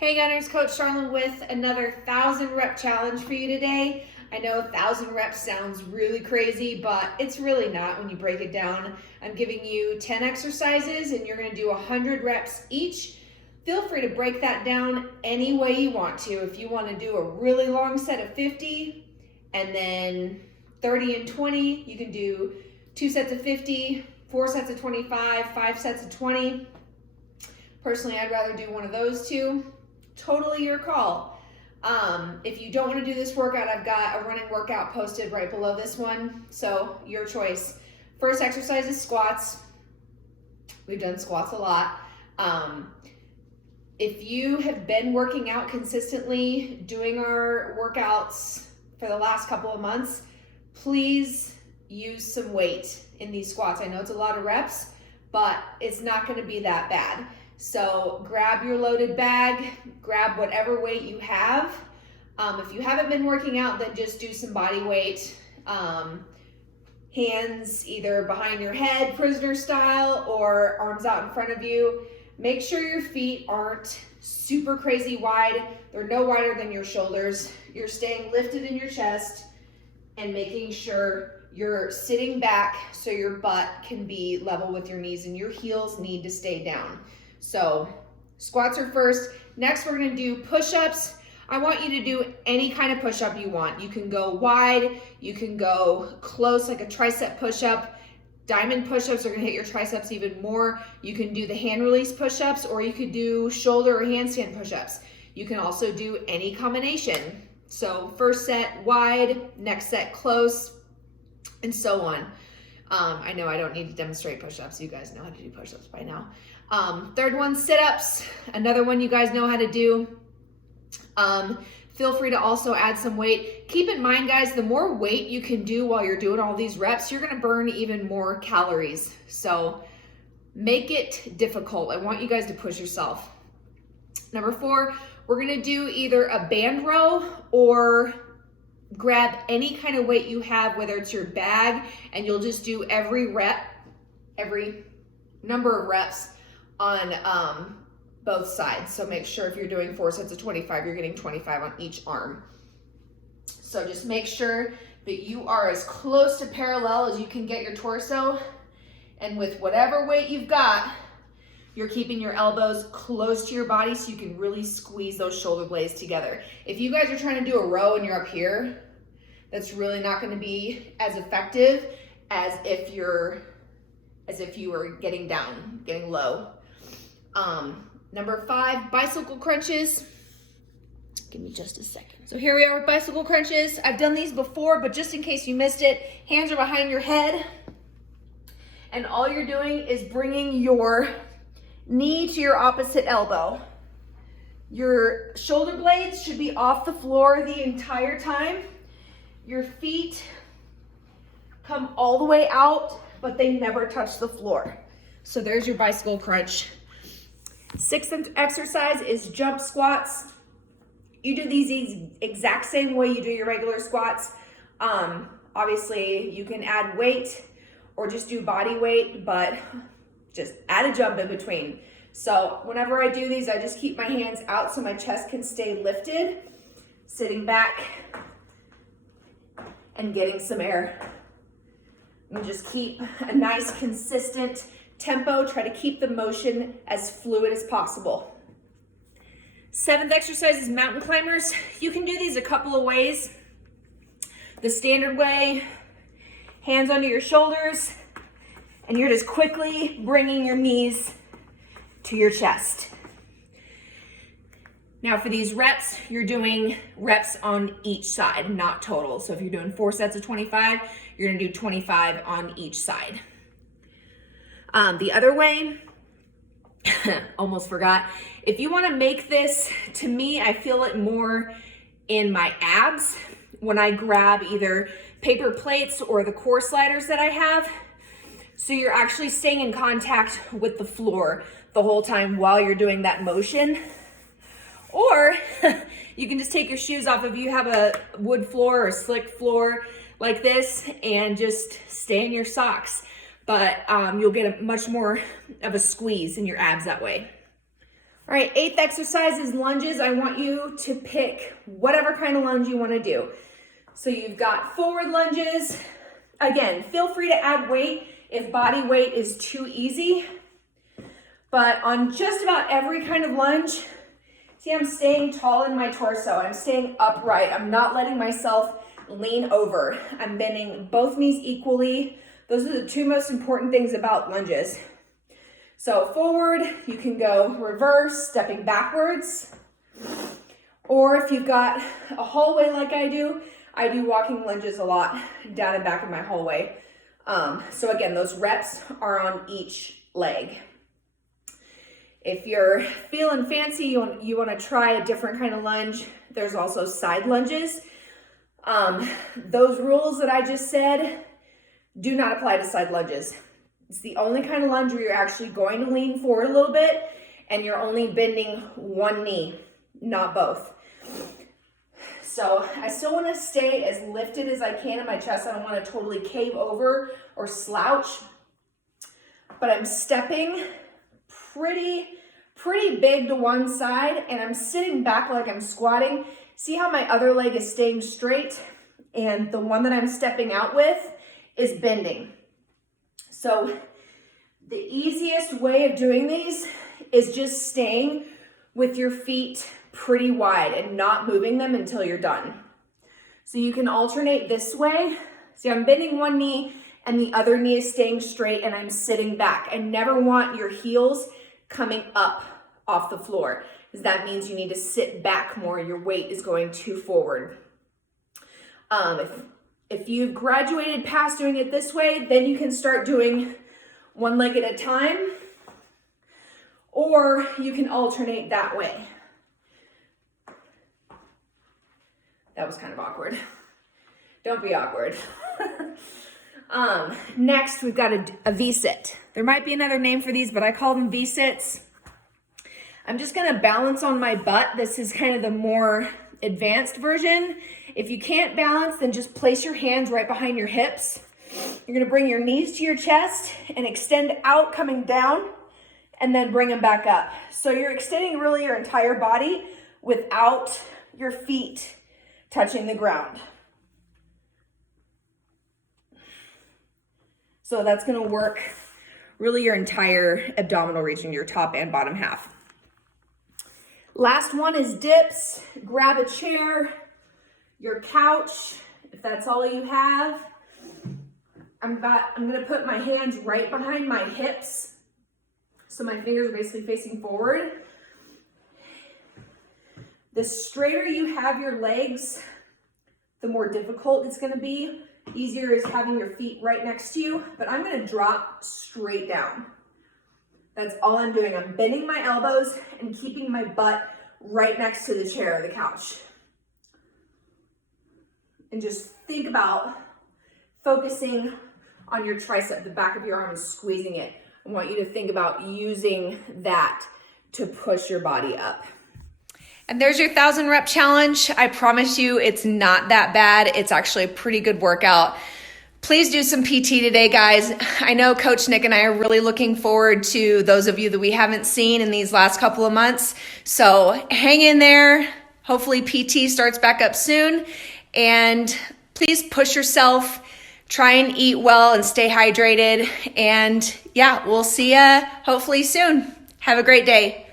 Hey Gunners, Coach Charlotte with another 1,000 rep challenge for you today. I know 1,000 reps sounds really crazy, but it's really not when you break it down. I'm giving you 10 exercises and you're gonna do 100 reps each. Feel free to break that down any way you want to. If you wanna do a really long set of 50 and then 30 and 20, you can do 2 sets of 50, 4 sets of 25, 5 sets of 20. Personally, I'd rather do one of those two. Totally your call. If you don't want to do this workout, I've got a running workout posted right below this one, so your choice. First exercise is squats. We've done squats a lot. If you have been working out consistently, doing our workouts for the last couple of months, please use some weight in these squats. I know it's a lot of reps, but it's not going to be that bad. So grab your loaded bag, grab whatever weight you have. If you haven't been working out, then just do some body weight. Hands either behind your head, prisoner style, or arms out in front of you. Make sure your feet aren't super crazy wide. They're no wider than your shoulders. You're staying lifted in your chest and making sure you're sitting back so your butt can be level with your knees and your heels need to stay down. So squats are first. Next, we're gonna do push-ups. I want you to do any kind of push-up you want. You can go wide, you can go close like a tricep push-up. Diamond push-ups are gonna hit your triceps even more. You can do the hand release push-ups, or you could do shoulder or handstand push-ups. You can also do any combination. So first set wide, next set close, and so on. I know I don't need to demonstrate push-ups. You guys know how to do push-ups by now. Third one, sit-ups. Another one you guys know how to do. Feel free to also add some weight. Keep in mind, guys, the more weight you can do while you're doing all these reps, you're gonna burn even more calories. So make it difficult. I want you guys to push yourself. Number 4, we're gonna do either a band row or grab any kind of weight you have, whether it's your bag, and you'll just do every rep, every number of reps on both sides. So make sure if you're doing 4 sets of 25, you're getting 25 on each arm. So just make sure that you are as close to parallel as you can get your torso. And with whatever weight you've got, you're keeping your elbows close to your body so you can really squeeze those shoulder blades together. If you guys are trying to do a row and you're up here, that's really not going to be as effective as if you were getting down, getting low. Number 5, bicycle crunches. Give me just a second. So here we are with bicycle crunches. I've done these before, but just in case you missed it, hands are behind your head. And all you're doing is bringing your knee to your opposite elbow. Your shoulder blades should be off the floor the entire time. Your feet come all the way out, but they never touch the floor. So there's your bicycle crunch. 6th exercise is jump squats. You do these exact same way you do your regular squats. Obviously, you can add weight or just do body weight, but just add a jump in between. So whenever I do these, I just keep my hands out so my chest can stay lifted, sitting back and getting some air. And just keep a nice consistent tempo. Try to keep the motion as fluid as possible. 7th exercise is mountain climbers. You can do these a couple of ways. The standard way, hands under your shoulders, and you're just quickly bringing your knees to your chest. Now for these reps, you're doing reps on each side, not total. So if you're doing 4 sets of 25, you're gonna do 25 on each side. The other way, almost forgot. If you wanna make this, to me, I feel it more in my abs when I grab either paper plates or the core sliders that I have. So you're actually staying in contact with the floor the whole time while you're doing that motion. Or you can just take your shoes off if you have a wood floor or slick floor like this and just stay in your socks. But you'll get a much more of a squeeze in your abs that way. All right, 8th exercise is lunges. I want you to pick whatever kind of lunge you want to do. So you've got forward lunges. Again, feel free to add weight if body weight is too easy. But on just about every kind of lunge, see, I'm staying tall in my torso. I'm staying upright. I'm not letting myself lean over. I'm bending both knees equally. Those are the two most important things about lunges. So forward, you can go reverse, stepping backwards. Or if you've got a hallway like I do walking lunges a lot down and back of my hallway. So again, those reps are on each leg. If you're feeling fancy, you want to try a different kind of lunge, there's also side lunges. Those rules that I just said do not apply to side lunges. It's the only kind of lunge where you're actually going to lean forward a little bit and you're only bending one knee, not both. So I still want to stay as lifted as I can in my chest. I don't want to totally cave over or slouch, but I'm stepping pretty big to one side and I'm sitting back like I'm squatting. See how my other leg is staying straight and the one that I'm stepping out with is bending. So the easiest way of doing these is just staying with your feet pretty wide and not moving them until you're done. So you can alternate this way. See, I'm bending one knee and the other knee is staying straight and I'm sitting back. I never want your heels coming up off the floor, because that means you need to sit back more. Your weight is going too forward. If you've graduated past doing it this way, then you can start doing one leg at a time, or you can alternate that way. That was kind of awkward. Don't be awkward. Next, we've got a V-sit. There might be another name for these, but I call them V-sits. I'm just gonna balance on my butt. This is kind of the more advanced version. If you can't balance, then just place your hands right behind your hips. You're gonna bring your knees to your chest and extend out, coming down, and then bring them back up. So you're extending really your entire body without your feet touching the ground. So that's gonna work really your entire abdominal region, your top and bottom half. Last one is dips. Grab a chair, your couch, if that's all you have. I'm gonna put my hands right behind my hips. So my fingers are basically facing forward. The straighter you have your legs, the more difficult it's gonna be. Easier is having your feet right next to you, but I'm gonna drop straight down. That's all I'm doing. I'm bending my elbows and keeping my butt right next to the chair or the couch. And just think about focusing on your tricep, the back of your arm, and squeezing it. I want you to think about using that to push your body up. And there's your 1,000 rep challenge. I promise you it's not that bad. It's actually a pretty good workout. Please do some PT today, guys. I know Coach Nick and I are really looking forward to those of you that we haven't seen in these last couple of months. So hang in there. Hopefully PT starts back up soon. And please push yourself. Try and eat well and stay hydrated. And yeah, we'll see ya hopefully soon. Have a great day.